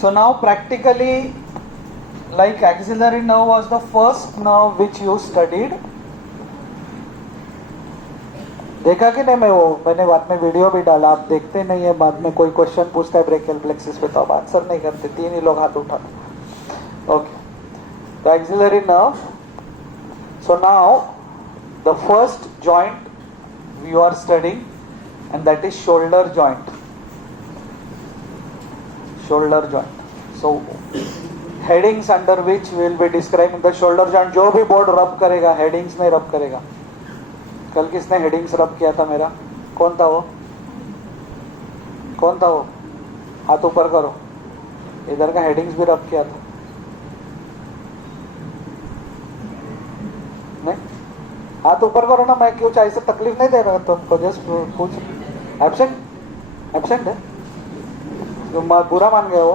So now practically, like axillary nerve was the first nerve which you studied. देखा कि नहीं? मैंने बाद में वीडियो भी डाला, आप देखते नहीं है, बाद में कोई क्वेश्चन पूछता है ब्रेकियल प्लेक्सिस पे तो आप आंसर नहीं करते, 3 ही लोग हाथ उठाते. Okay, the axillary nerve. So now the first joint you are studying and that is shoulder joint. Shoulder joint. So headings under which we will be describing the shoulder joint. जो भी board रब करेगा headings में रब करेगा. कल किसने headings रब किया था मेरा? कौन था वो? कौन था वो? हाथ ऊपर करो. इधर का हेडिंग्स भी रब किया था. नहीं, हाथ ऊपर करो ना. मैं क्यों ऐसे तकलीफ नहीं दे रहा तुमको, जस्ट पूछ. एब्सेंट है तो बुरा मान गए हो.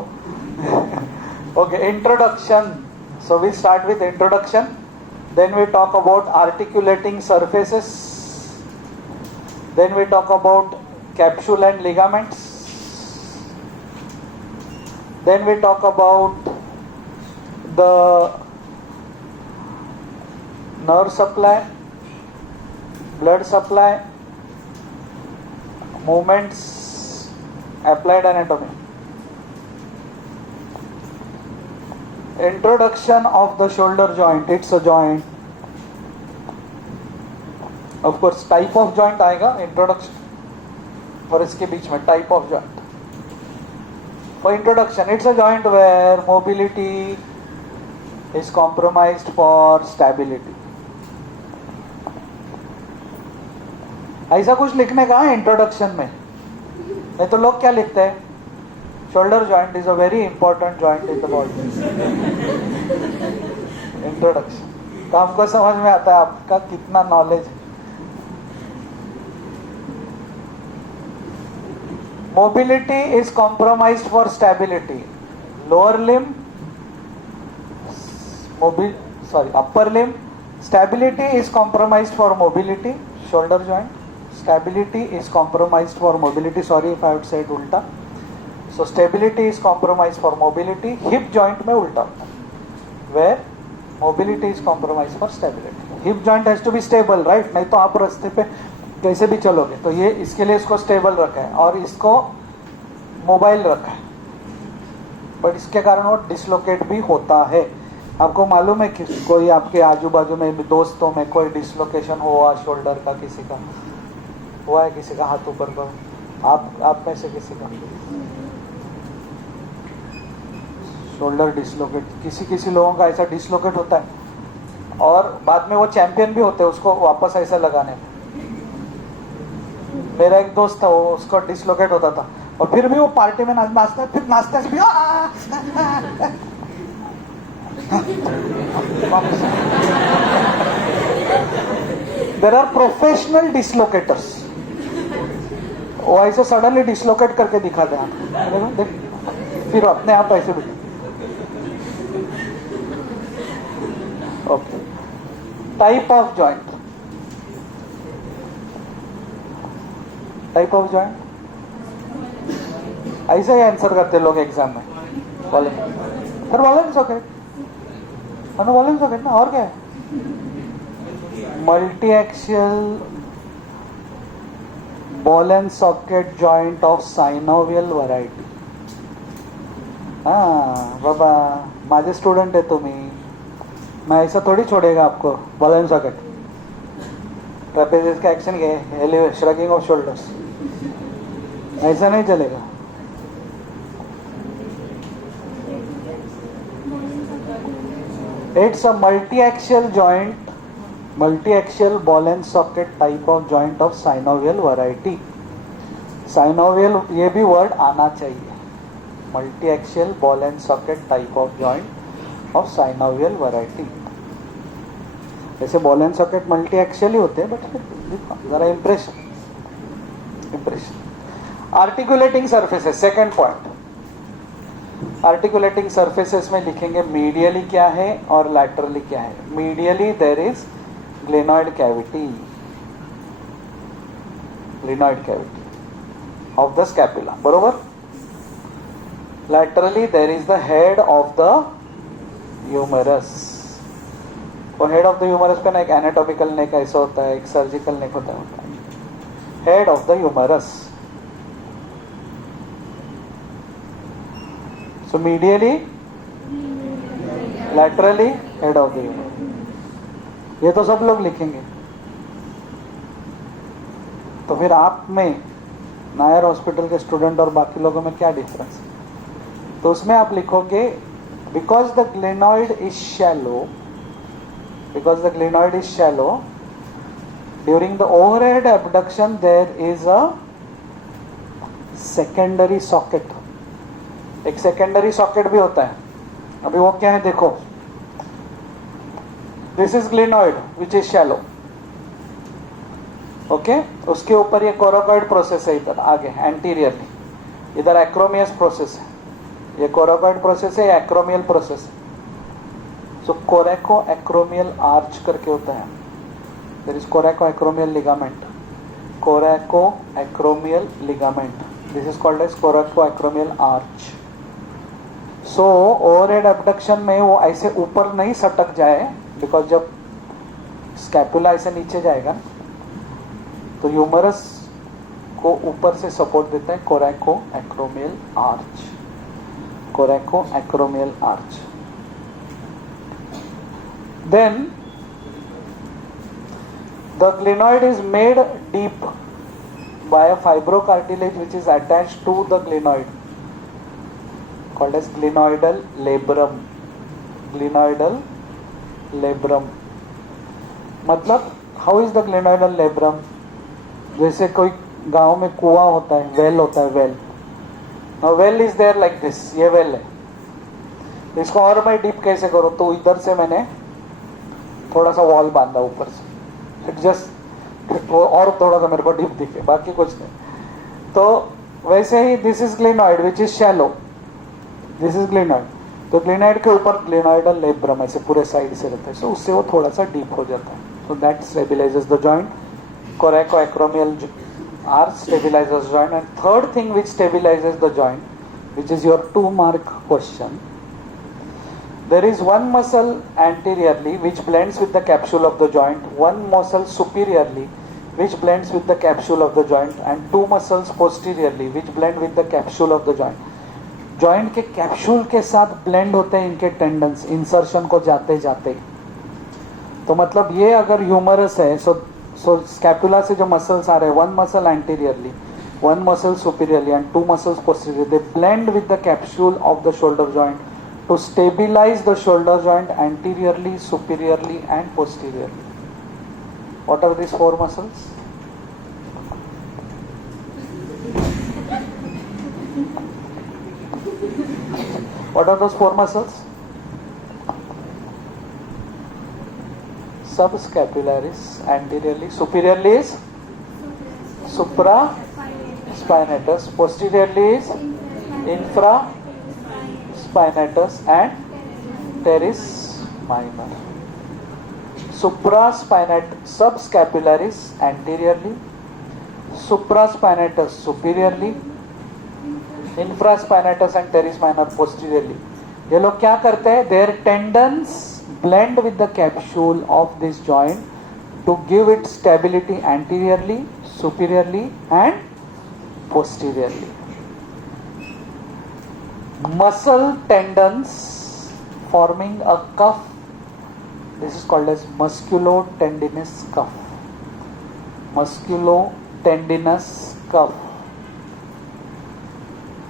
Okay, introduction. So we start with introduction, then we talk about articulating surfaces, then we talk about capsule and ligaments, then we talk about the nerve supply, blood supply, movements, applied anatomy. Introduction of the shoulder joint. It's a joint. Of course type of joint आएगा introduction, और इसके बीच में type of joint. For introduction, it's a joint where mobility is compromised for stability. ऐसा कुछ लिखने का है introduction में. नहीं तो लोग क्या लिखते हैं? Shoulder joint is a very important joint in the body. Introduction. तो हमको समझ में आता है आपका कितना नॉलेज है. Mobility is compromised for stability. Lower limb, upper limb. Stability is compromised for mobility. Shoulder joint. Stability is compromised for mobility. Sorry if I have said ulta. So stability is compromised for mobility. Hip joint में उल्टा होता है, where mobility is compromised for stability. Hip joint has to be stable, right? नहीं तो आप रास्ते पे कैसे भी चलोगे. तो ये इसके लिए इसको स्टेबल रखा है और इसको मोबाइल रखा है, बट इसके कारण वो डिसलोकेट भी होता है. आपको मालूम है कि कोई आपके आजू बाजू में दोस्तों में कोई डिसलोकेशन हुआ शोल्डर का? किसी का हुआ है? किसी का हाथ ऊपर करो. आप में से किसी का शोल्डर डिसलोकेट? किसी लोगों का ऐसा डिसलोकेट होता है और बाद में वो चैंपियन भी होते हैं उसको वापस ऐसा लगाने में. मेरा एक दोस्त था, वो उसको डिसलोकेट होता था और फिर भी वो पार्टी में नाचता, फिर नाचते भी देयर आर प्रोफेशनल डिसलोकेटर्स. वो ऐसे सडनली डिसलोकेट करके दिखाते हैं, फिर अपने आप ऐसे भी. Okay, type of joint. Type of joint ऐसे ही आंसर करते लोग एग्जाम में. बोले sir volume socket, volume socket ना, और क्या है? Multi axial ball and socket joint of synovial variety. हाँ बाबा, माझे स्टूडेंट है तुम्ही, मैं ऐसा थोड़ी छोड़ेगा आपको. बॉल एंड सॉकेट, ट्रेपेजिस का एक्शन क्या है? Shrugging off shoulders. ऐसा नहीं चलेगा. It's a multi-axial joint, multi-axial ball and socket type of joint of synovial variety. Synovial, ये भी वर्ड आना चाहिए. Multi-axial ball and socket type of joint of synovial variety. वैसे ball and socket multi axial ही होते हैं, but जरा impression. Articulating surfaces, second point. Articulating surfaces में लिखेंगे मीडियली क्या है और लैटरली क्या है. Medially there is glenoid cavity, glenoid cavity of the scapula. बरोबर. Laterally there is the head of the humerus. और हेड ऑफ द ह्यूमरस पे ना एक एनाटॉमिकल नेक ऐसा होता है, एक सर्जिकल नेक होता है. Head of the humerus. So medially, laterally, head of the humerus. ये तो सब लोग लिखेंगे. तो फिर आप में, नायर हॉस्पिटल के स्टूडेंट और बाकी लोगों में क्या डिफरेंस? तो उसमें आप लिखोगे because the glenoid is shallow, because the glenoid is shallow, during the overhead abduction there is a secondary socket. एक secondary socket भी होता है. अभी वो क्या है देखो. This is glenoid which is shallow. Okay? उसके ऊपर ये coracoid process है इधर आगे anteriorly. इधर acromius process है. ये coracoid process है, ये acromial process है. So coracoacromial arch करके होता है. There is coracoacromial ligament. Coracoacromial ligament. This is called as coracoacromial arch. So overhead abduction में वो ऐसे ऊपर नहीं सटक जाए, because जब स्कैपुला ऐसे नीचे जाएगा तो ह्यूमरस को ऊपर से सपोर्ट देता है coracoacromial arch. Coracoacromial arch. Then the glenoid is made deep by a fibrocartilage which is attached to the glenoid, called as glenoidal labrum. Glenoidal labrum मतलब how is the glenoidal labrum? जैसे कोई गांव में कुआं होता है, वेल होता है, well. Now well is there like this, ये वेल है. इसको और मैं डीप कैसे करूं? तो इधर से मैंने थोड़ा सा वॉल बांधा ऊपर से, इट जस्ट और थोड़ा सा मेरे को डीप दिखे, बाकी कुछ नहीं. तो वैसे ही this is glenoid which is shallow. This is glenoid. तो ग्लेनॉइड के ऊपर ग्लेनॉइडल लेब्रम ऐसे पूरे साइड से रहता है, सो उससे वो थोड़ा सा डीप हो जाता है. So that stabilizes the joint. Coracoacromial arch stabilizes joint. And third thing which stabilizes the joint, which is your 2 mark question. There is one muscle anteriorly which blends with the capsule of the joint, one muscle superiorly which blends with the capsule of the joint, and 2 muscles posteriorly which blend with the capsule of the joint. Joint के capsule के साथ blend होते हैं इनके tendons insertion को जाते जाते. तो मतलब ये अगर ह्यूमरस है, सो स्कैपुला से जो मसल्स आ रहे हैं, one muscle anteriorly, one muscle superiorly and 2 muscles posteriorly, they blend with the capsule of the shoulder joint to stabilize the shoulder joint anteriorly, superiorly and posteriorly. What are these 4 muscles? What are those 4 muscles? Subscapularis anteriorly, superiorly is supraspinatus, posteriorly is infra spinatus and teres minor. Subscapularis anteriorly, supraspinatus superiorly, infraspinatus and teres minor posteriorly. ये लोग क्या करते हैं? Their tendons blend with the capsule of this joint to give it stability anteriorly, superiorly and posteriorly. Muscle tendons forming a cuff, this is called as musculotendinous cuff. Musculotendinous cuff.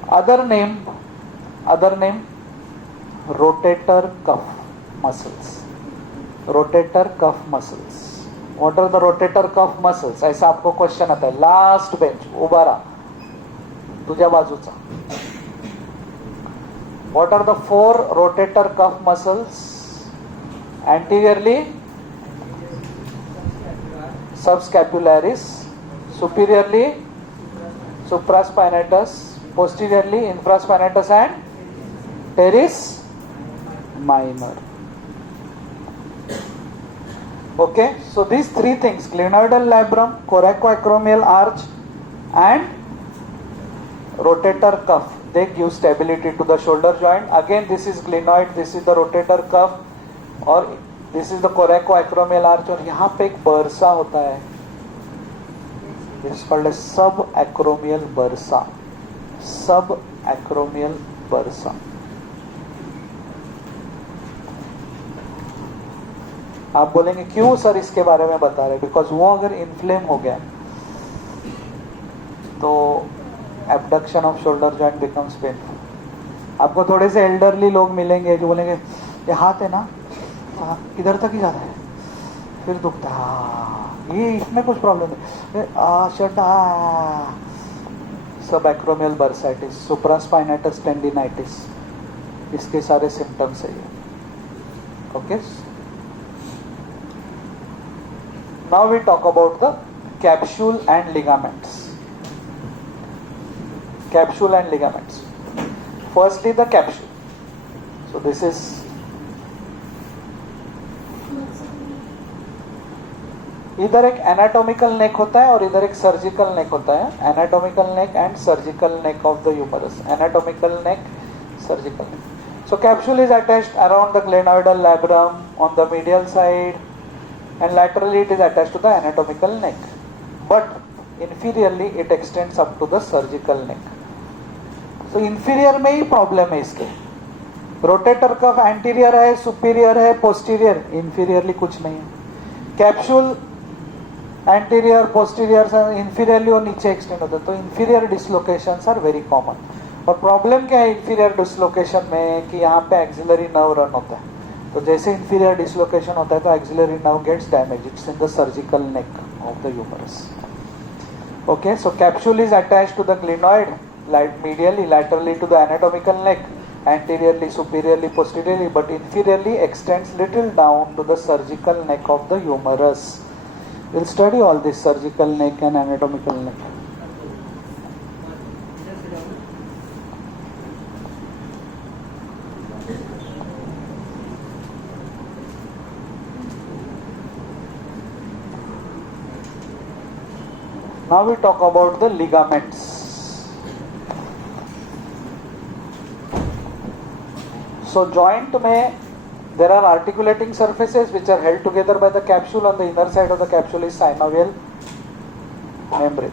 Other name rotator cuff muscles. Rotator cuff muscles. What are the rotator cuff muscles? ऐसा आपको question आता है. Last bench उभा रहा तुझ्या बाजूचा. What are the 4 rotator cuff muscles? Anteriorly, subscapularis, superiorly, supraspinatus, posteriorly, infraspinatus and teres minor. Okay, so these 3 things, glenoidal labrum, coracoacromial arch and rotator cuff, they give stability to the shoulder joint. Again, this is glenoid, this is the rotator cuff, और this is the coracoacromial arch, और यहाँ पे एक bursa होता है, this is called a subacromial bursa. Subacromial bursa. आप बोलेंगे क्यों सर इसके बारे में बता रहे, बिकॉज वो अगर इन्फ्लेम हो गया तो abduction off shoulder joint becomes painful. आपको थोड़े से एल्डरली लोग मिलेंगे जो बोलेंगे ये हाथ है ना, इधर तक ही जा रहा है, फिर दुखता है, ये इसमें कुछ प्रॉब्लम है, सब एक्रोमियल बर्साइटिस, सुप्रास्पाइनेटस टेंडिनाइटिस, इसके सारे सिम्टम्स है ये. Okay, now we talk about the capsule and ligaments. Capsule and ligaments. Firstly, the capsule. So this is इधर एक एनाटॉमिकल नेक होता है और इधर एक सर्जिकल नेक होता है. Anatomical neck and surgical neck of the humerus. Anatomical neck, surgical neck. So capsule is attached around the glenoidal labrum on the medial side, and laterally it is attached to the anatomical neck. But inferiorly it extends up to the surgical neck. तो inferior में ही problem है इसके. Rotator cuff anterior है, superior है, posterior, inferiorly कुछ नहीं है. Capsule anterior, posterior, inferiorly और नीचे एक्सटेंड होता है. तो इंफीरियर डिसलोकेशंस आर वेरी कॉमन. और प्रॉब्लम क्या है इंफीरियर डिसलोकेशन में कि यहाँ पे एक्सिलरी नर्व रन होता है. तो जैसे इंफीरियर डिसलोकेशन होता है तो axillary nerve gets damaged. It's in the surgical neck of the humerus. Okay, so capsule is attached to the glenoid, medially, laterally to the anatomical neck, anteriorly, superiorly, posteriorly, but inferiorly extends little down to the surgical neck of the humerus. We'll study all this surgical neck and anatomical neck. Now we talk about the ligaments. So joint में there are articulating surfaces which are held together by the capsule. On the inner side of the capsule is synovial membrane.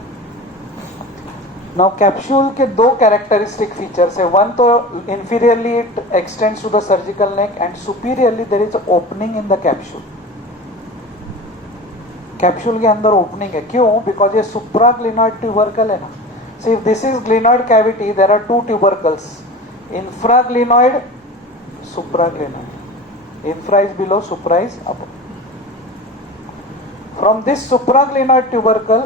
Now capsule के दो characteristic features है. One तो inferiorly it extends to the surgical neck and superiorly there is opening in the capsule. Capsule के अंदर opening है. क्यों? Because ये सुप्राग्लिनॉइड tubercle है ना. So if this is glenoid cavity, there are two tubercles, infraglenoid, supraglenoid. Infra is below, supra is above. From this supraglenoid tubercle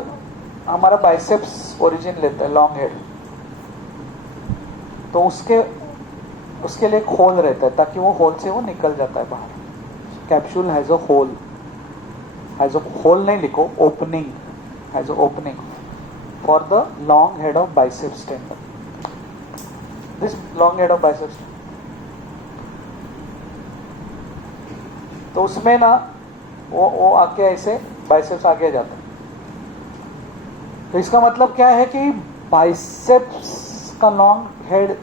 हमारा biceps origin लेता है, लॉन्ग हेड. तो उसके लिए एक होल रहता है ताकि वो होल से वो निकल जाता है बाहर. Capsule has a hole, has a hole नहीं लिखो, opening, has a opening for the long head of biceps tendon. This long head of biceps tendon. तो उसमें ना वो आके ऐसे बाइसेप्स आगे जाता है. तो इसका मतलब क्या है कि बाइसेप्स का लॉन्ग हेड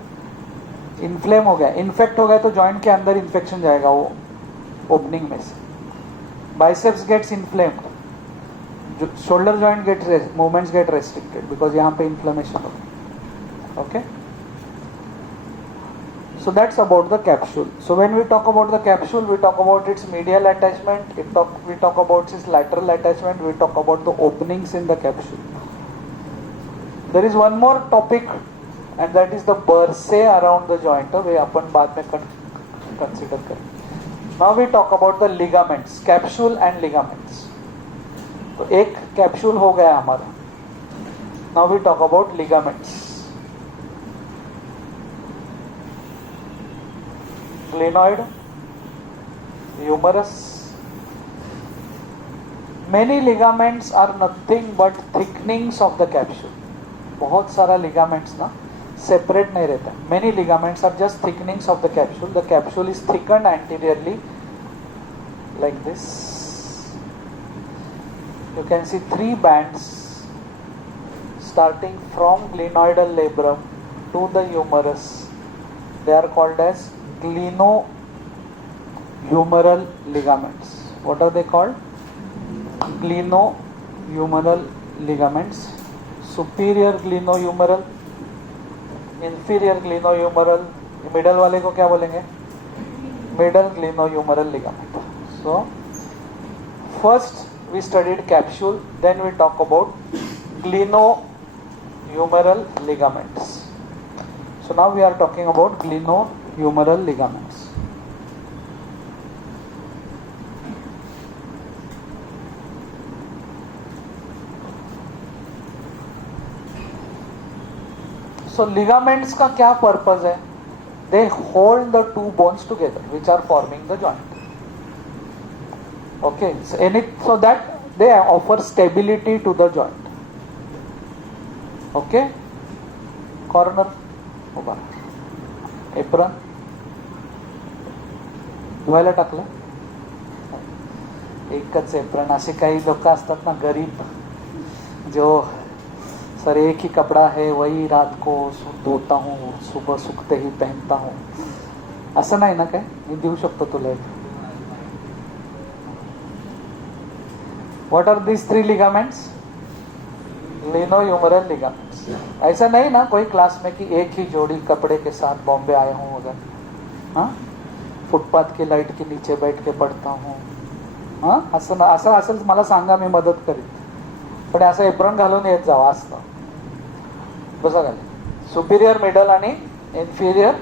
इन्फ्लेम हो गया, इन्फेक्ट हो गया, तो जॉइंट के अंदर इन्फेक्शन जाएगा वो ओपनिंग में से. Biceps gets inflamed, shoulder joint movements get restricted because यहाँ पे inflammation होता है. Okay, so that's about the capsule. So when we talk about the capsule, we talk about its medial attachment, we talk about its lateral attachment, we talk about the openings in the capsule. There is one more topic and that is the bursae around the joint. वे अपन बाद में consider करें. Now we talk about the ligaments, capsule and ligaments. तो एक capsule हो गया हमारा. Now we talk about ligaments. Glenoid, humerus. Many ligaments are nothing but thickenings of the capsule. बहुत सारा लिगामेंट्स ना सेपरेट नहीं रहता. Many ligaments are just thickenings of the capsule. The capsule is thickened anteriorly like this. You can see three bands starting from glenoidal labrum to the humerus, they are called as glenohumeral ligaments. What are they called? Glenohumeral ligaments. Superior glenohumeral, inferior glenohumeral, middle वाले को क्या बोलेंगे? Middle glenohumeral ligament. So first we studied capsule, then we talk about glenohumeral ligaments. So now we are talking about glenohumeral ligaments. So ligaments का क्या purpose है? They hold the two bones together which are forming the joint. Okay, so that they offer stability to the joint. Okay, corner उभा, apron धुवायला टाकलं, एकच apron. असे काही लोक असतात ना गरीब, जो सर एक ही कपड़ा है वही रात को धोता हूँ, सुबह सुखते ही पहनता हूँ, असं नाही ना? काय मी देऊ शकतो तुला एक. What are these three ligaments? Glenohumeral ligaments. ऐसा नहीं ना कोई क्लास में कि एक ही जोड़ी कपड़े के साथ बॉम्बे आया हूँ अगर, हाँ, फुटपाथ की लाईट के नीचे बैठ के पडता हूँ, हाँ, असं असेल मला सांगा, मी मदत करीन. पण असं एप्रन घालून येत जावं असतं. बसा खाली. सुपिरियर, मिडल आणि इन्फिरियर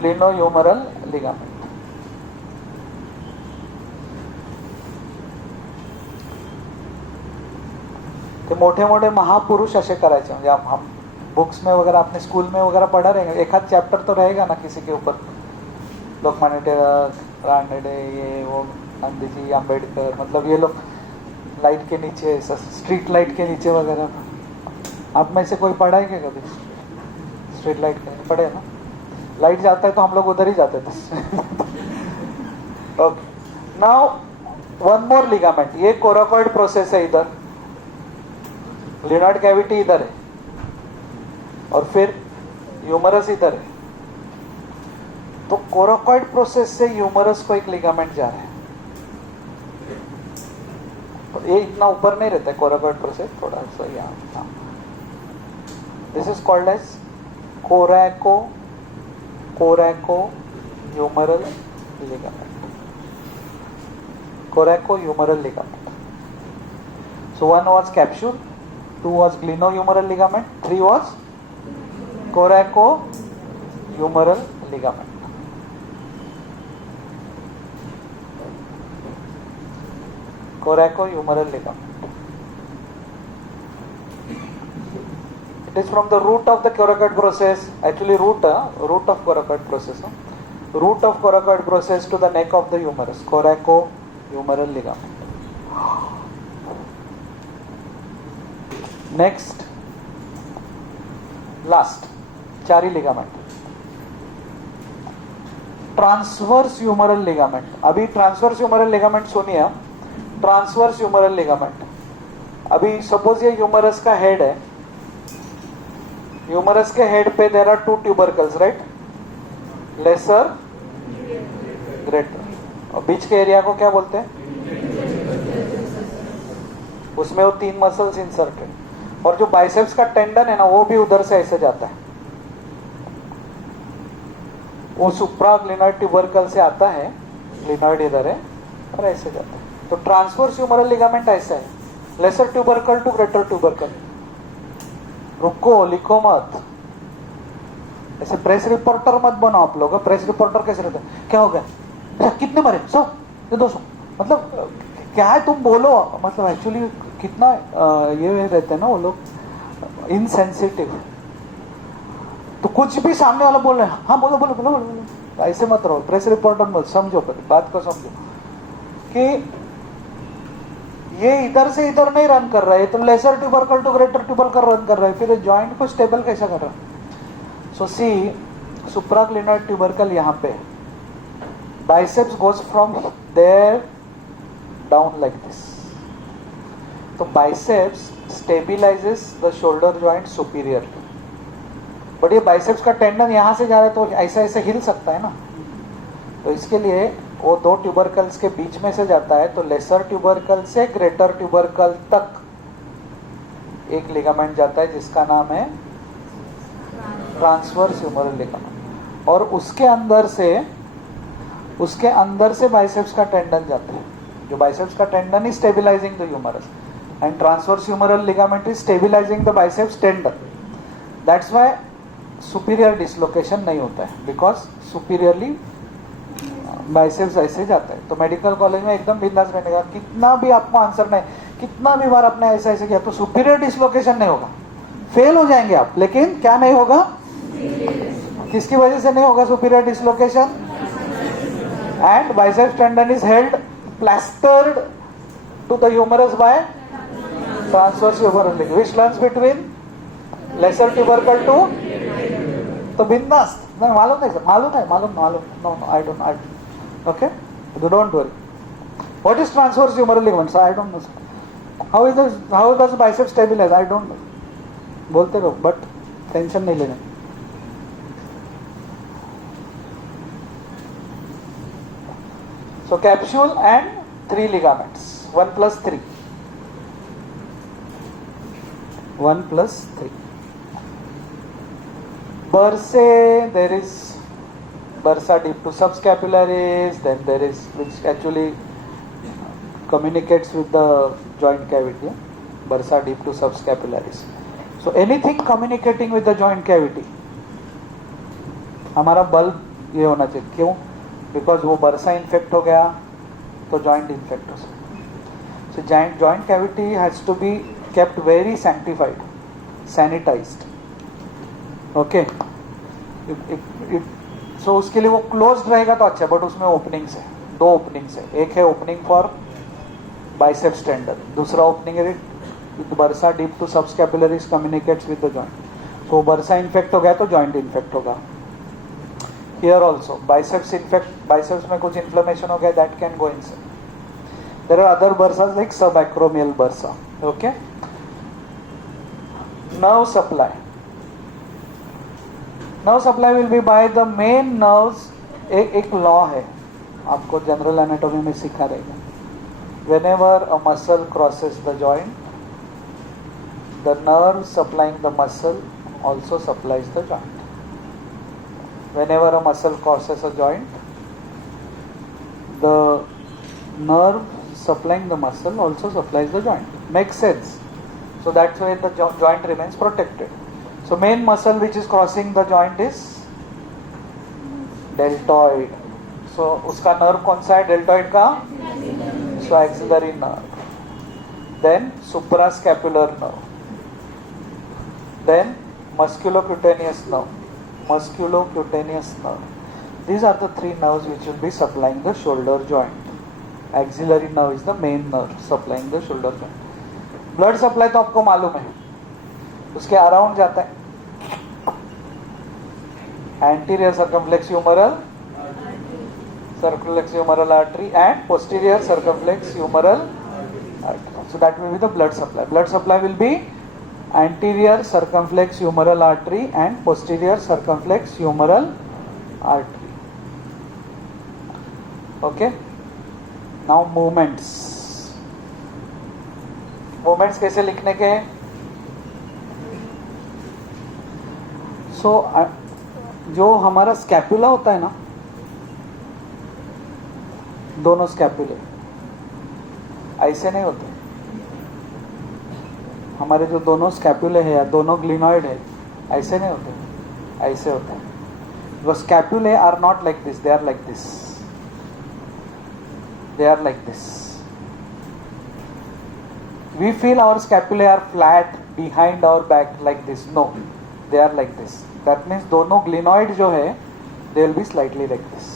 ग्लिनोह्युमरल लिगामेंट. ते मोठे मोठे महापुरुष ऐसे करायचे. म्हणजे हम बुक्स में वगैरह अपने स्कूल में वगैरह पढ़ा रहेंगे, एक आध चैप्टर तो रहेगा ना किसी के ऊपर. लोकमान्य टिलक, रानडे, ये वो, गांधी जी, अम्बेडकर, मतलब ये लोग लाइट के नीचे, स्ट्रीट लाइट के नीचे वगैरह. आप में से कोई पढ़ा है क्या कभी? स्ट्रीट लाइट के पढ़े ना? लाइट जाता है तो हम लोग उधर ही जाते थे. Okay, now one more ligament. ये कोराकॉइड प्रोसेस है, इधर लिनार्ड कैविटी इधर है, और फिर ह्यूमरस इधर है. तो कोराकॉइड प्रोसेस से ह्यूमरस को एक लिगामेंट जा रहा है. तो ये इतना ऊपर नहीं रहता है कोराकॉइड प्रोसेस, थोड़ा सा यहाँ. This is called as coracohumeral ligament. Coracohumeral ligament. So one was capsule, 2 was glenohumeral ligament, 3 was coracohumeral ligament. Coracohumeral ligament. It is from the root of the coracoid process, actually root of coracoid process, root of coracoid process to the neck of the humerus, coracohumeral ligament. Next, last, 4 ही ligament. Transverse humeral ligament. अभी transverse humeral ligament सुनिए. Transverse humeral ligament. अभी suppose ये humerus का head है. Humerus के head पे there are 2 tubercles, right? Lesser, greater. और बीच के एरिया को क्या बोलते हैं? उसमें वो 3 मसल्स इंसर्टेड. और जो बाइसेप्स का टेंडन है ना, वो भी उधर से ऐसे जाता है. वो सुप्रा ग्लिनॉइड ट्यूबरकल से आता है, ग्लिनॉइड इधर है और ऐसे जाता है. तो ट्रांसवर्स ह्यूमरल लिगामेंट ऐसा है, lesser tubercle to greater tubercle. रुको, लिखो मत, ऐसे प्रेस रिपोर्टर मत बनो आप लोग. प्रेस रिपोर्टर कैसे रहते हैं? क्या हो गया, कितने मरे? 100 या 200? मतलब क्या है, तुम बोलो. मतलब एक्चुअली कितना ये रहते हैं ना वो लोग, इनसेंसिटिव. तो कुछ भी सामने वाला बोल रहे हैं, हाँ बोलो बोलो बोलो बोलो. ऐसे मत रहो, प्रेस रिपोर्टर मत. समझो, बात को समझो कि ये इधर से इधर नहीं रन कर रहा है, तो lesser tubercle to greater tubercle run कर रहा है. फिर जॉइंट को स्टेबल कैसा कर रहा है? सो सी, सुप्राक्लिनॉइड ट्यूबरकल यहाँ पे, biceps goes from there down like this. तो biceps stabilizes the shoulder joint superiorly. बट ये बाइसेप्स का टेंडन यहाँ से जा रहा है तो ऐसा ऐसे हिल सकता है ना, तो इसके लिए वो दो ट्यूबरकल्स के बीच में से जाता है, तो लेसर ट्यूबरकल से ग्रेटर ट्यूबरकल तक एक लिगामेंट जाता है जिसका नाम है ट्रांसवर्स ह्यूमरल लिगामेंट, और उसके अंदर से बाइसेप्स का टेंडन जाता है. जो बाइसेप्स का tendon is stabilising the humerus and transverse humeral ligament is stabilising the biceps tendon. That's why superior dislocation नहीं होता है, बिकॉज सुपीरियरली बाइसेप्स ऐसे जाता है. तो मेडिकल कॉलेज में एकदम बिंदास रहने का, कितना भी आपको आंसर नहीं, कितना भी बार आपने ऐसा ऐसे किया तो सुपीरियर डिसलोकेशन नहीं होगा. फेल हो जाएंगे आप, लेकिन क्या नहीं होगा, किसकी वजह से नहीं होगा superior dislocation? And biceps tendon is held plastered to the humerus by transverse humeral ligament which runs between lesser tubercle to. तो बिंदास, मालूम नहीं सर, मालूम. No I don't. Okay, don't worry. What is transverse humeral ligament? I don't know. How does biceps stabilise? I don't know. बोलते रहो, but tension नहीं लेना. So capsule and 3 ligaments, 1 plus 3. 1 plus 3. Bursae, there is bursa deep to subscapularis, then there is which actually communicates with the joint cavity. Bursa deep to subscapularis. So anything communicating with the joint cavity, हमारा bulb ये होना चाहिए. क्यों? Because वो बरसा infect हो गया तो जॉइंट इन्फेक्ट हो सकता. So joint cavity has to be kept very sanctified, sanitised. Okay, so उसके लिए वो क्लोज्ड रहेगा तो अच्छा, बट उसमें ओपनिंग्स है, 2 ओपनिंग्स है. एक है ओपनिंग फॉर बाइसेप्स टेंडन, दूसरा ओपनिंग है bursa deep to subscapularis communicates with the joint. तो बरसा इन्फेक्ट हो गया तो जॉइंट इन्फेक्ट होगा. Here also, biceps infect, biceps में कुछ inflammation हो गया, that can go inside. There are other bursas like subacromial bursa. Okay. Nerve supply. Nerve supply will be by the main nerves. एक law है, आपको general anatomy में सिखा रहेगा. Whenever a muscle crosses the joint, the nerve supplying the muscle also supplies the joint. Whenever a muscle crosses a joint, the nerve supplying the muscle also supplies the joint. Makes sense? So that's why the joint remains protected. So main muscle which is crossing the joint is deltoid. So उसका nerve कौन सा है deltoid का? So axillary nerve. Then suprascapular nerve. Then musculocutaneous nerve. Musculocutaneous nerve. These are the 3 nerves which will be supplying the shoulder joint. Axillary nerve is the main nerve supplying the shoulder joint. Blood supply तो आपको मालूम है, उसके around जाता है anterior circumflex humeral artery and posterior circumflex humeral artery. So that will be the blood supply. Blood supply will be anterior circumflex humeral artery and posterior circumflex humeral artery. Okay. Now movements. Movements कैसे लिखने के? So जो हमारा scapula होता है ना, दोनों स्कैपुले ऐसे नहीं होते. हमारे जो दोनों स्कैपुले हैं या दोनों ग्लिनॉइड है, ऐसे नहीं होते, ऐसे होते हैं. वो scapulae are not like this, they are like this, they are like this. We feel our scapulae are flat behind our back like this. No, they are like this. That means दोनों glenoid जो है they will be slightly like this.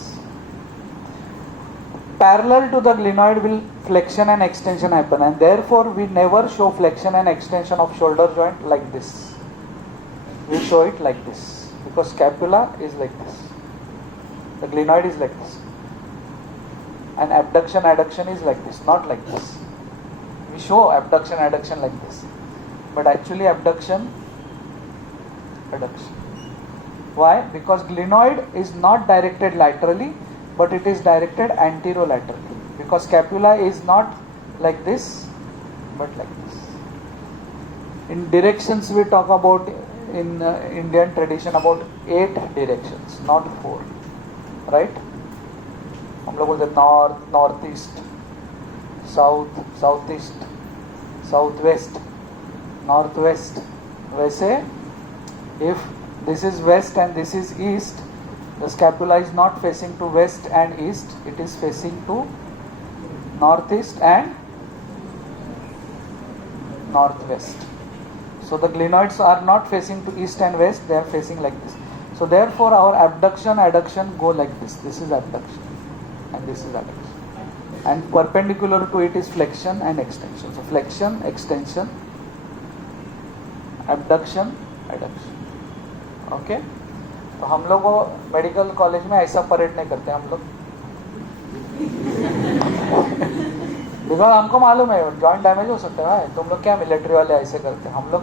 Parallel to the glenoid will flexion and extension happen, and therefore we never show flexion and extension of shoulder joint like this. We show it like this because scapula is like this, the glenoid is like this, and abduction adduction is like this, not like this. We show abduction adduction like this, but actually abduction adduction. Why? Because glenoid is not directed laterally, but it is directed anterolaterally. Because scapula is not like this, but like this. In directions we talk about in Indian tradition about 8 directions, not 4. Right? हम लोग बोलते north, north east, south, south east, south west, north west. वैसे if this is west and this is east, the scapula is not facing to west and east, it is facing to northeast and northwest. So the glenoids are not facing to east and west, they are facing like this. So therefore our abduction, adduction go like this. This is abduction and this is adduction. And perpendicular to it is flexion and extension. So flexion, extension, abduction, adduction. Okay तो हम लोग medical college में ऐसा parade नहीं करते हम लोग, because हमको मालूम है जॉइंट डैमेज हो सकता है. तुम लोग क्या मिलिट्री वाले ऐसे करते हैं, हम लोग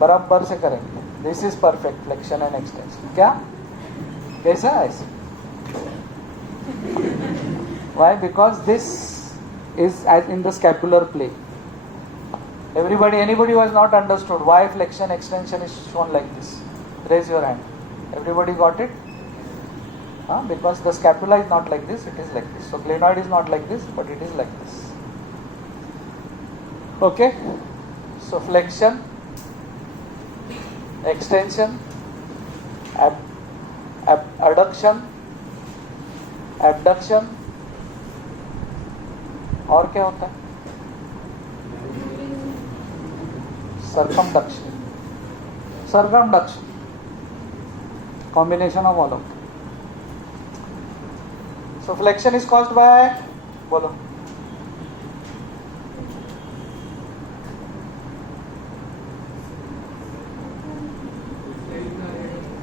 बराबर से करेंगे. This is perfect flexion and extension. क्या कैसा ऐसे? Why? Because this is as in the scapular plane. Anybody was not understood why flexion extension is shown like this? Raise your hand. Everybody got it? Because the scapula is not like this, it is like this. So glenoid is not like this, but it is like this. Okay? So flexion, extension, adduction, abduction, और क्या होता है? Circumduction. Circumduction. Combination of all of them. So flexion is caused by, बोलो,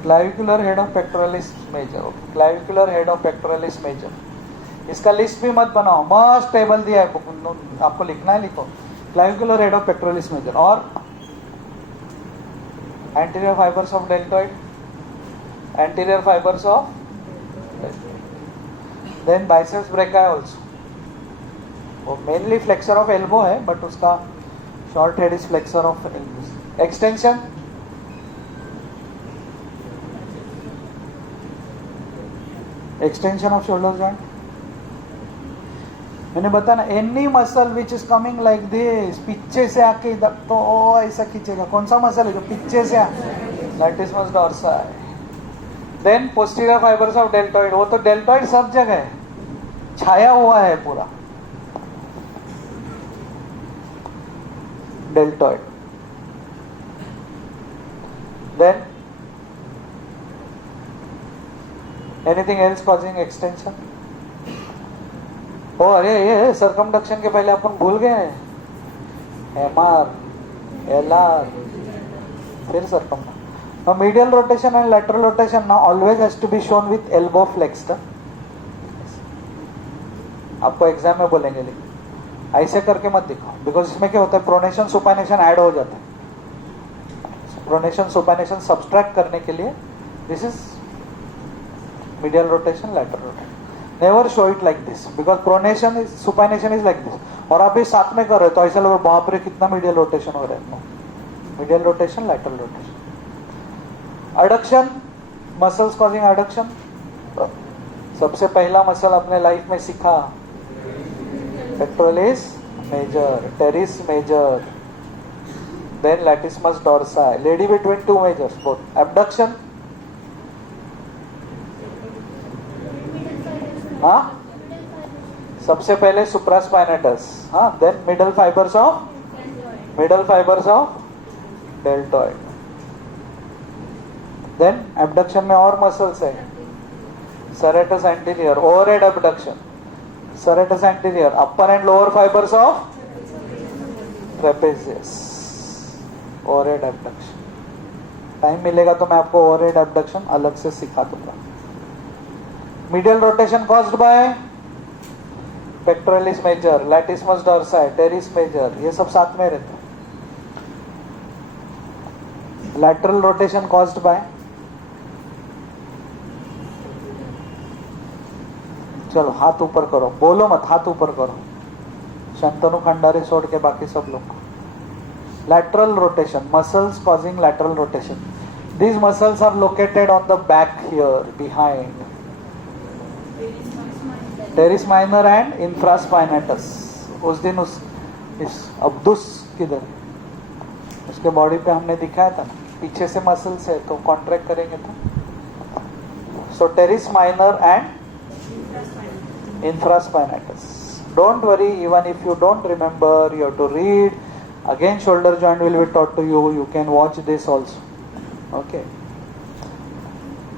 clavicular head of pectoralis major. Okay. Clavicular head of pectoralis major. इसका list भी मत बनाओ, मस्त टेबल दिया है, आपको लिखना है, लिखो. Clavicular head of pectoralis major. और anterior fibers of deltoid, anterior fibers of then biceps brachii also. वो mainly flexor of elbow है, but उसका short head is flexor of elbow. Extension, extension of shoulder joint. मैंने बताया ना, any muscle which is coming like this, पीछे से आके इधर तो ऐसा खींचेगा. कौन सा मसल है जो पीछे से latissimus dorsi. Then posterior fibres of deltoid. वो तो डेल्टॉइड सब जगह है, छाया हुआ है पूरा deltoid. Then anything else causing extension? ओ अरे ये सर्कमडक्शन के पहले अपन भूल गए हैं, एमआर, एलआर, फिर circumduction. Medial rotation and lateral rotation now always has to be shown with elbow flexed. आपको एग्जाम में बोलेंगे, लेकिन ऐसे करके मत दिखाओ, बिकॉज इसमें क्या होता है, प्रोनेशन सुपाइनेशन ऐड हो जाता है. प्रोनेशन सुपाइनेशन सब्सट्रैक्ट करने के लिए this is medial rotation, lateral rotation. Never show it like this, because pronation is, supination is like this, और आप ये साथ में कर रहे हो तो ऐसा लगे बाप रे कितना मीडियल रोटेशन हो रहा है. No, medial rotation, lateral rotation. Adduction, muscles causing adduction. सबसे पहला मसल अपने लाइफ में सीखा, pectoralis major, teres major, then latissimus dorsi, lady between two majors both. Abduction, हाँ, सबसे पहले सुप्रास्पाइनेटस, हाँ, then middle fibres of deltoid. Then abduction में और मसल्स है, serratus anterior, overhead abduction, serratus anterior, upper and lower fibres of trapezius, overhead abduction. Time मिलेगा तो मैं आपको ओवरहेड एबडक्शन अलग से सिखा दूंगा. Medial rotation caused by pectoralis major, latissimus dorsi, teres major, ये सब साथ में रहते हैं. Lateral rotation caused by चलो हाथ ऊपर करो, बोलो मत, हाथ ऊपर करो। शंतनु खंडारे छोड़ के बाकी सब लोग। Lateral rotation, muscles causing lateral rotation. These muscles are located on the back here, behind. Teres minor and infraspinatus. उस दिन इस अब्दुस किधर, उसके बॉडी पे हमने दिखाया था ना, पीछे से मसल्स है तो कॉन्ट्रैक्ट करेंगे तो। So teres minor and infraspinatus. Don't worry, even if you don't remember, you have to read. Again, shoulder joint will be taught to you. You can watch this also. Okay.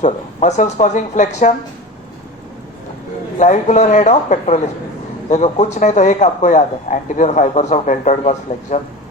चलो, muscles causing flexion, clavicular head of pectoralis. देखो कुछ नहीं तो एक आपको याद है, anterior fibers of deltoid cause flexion.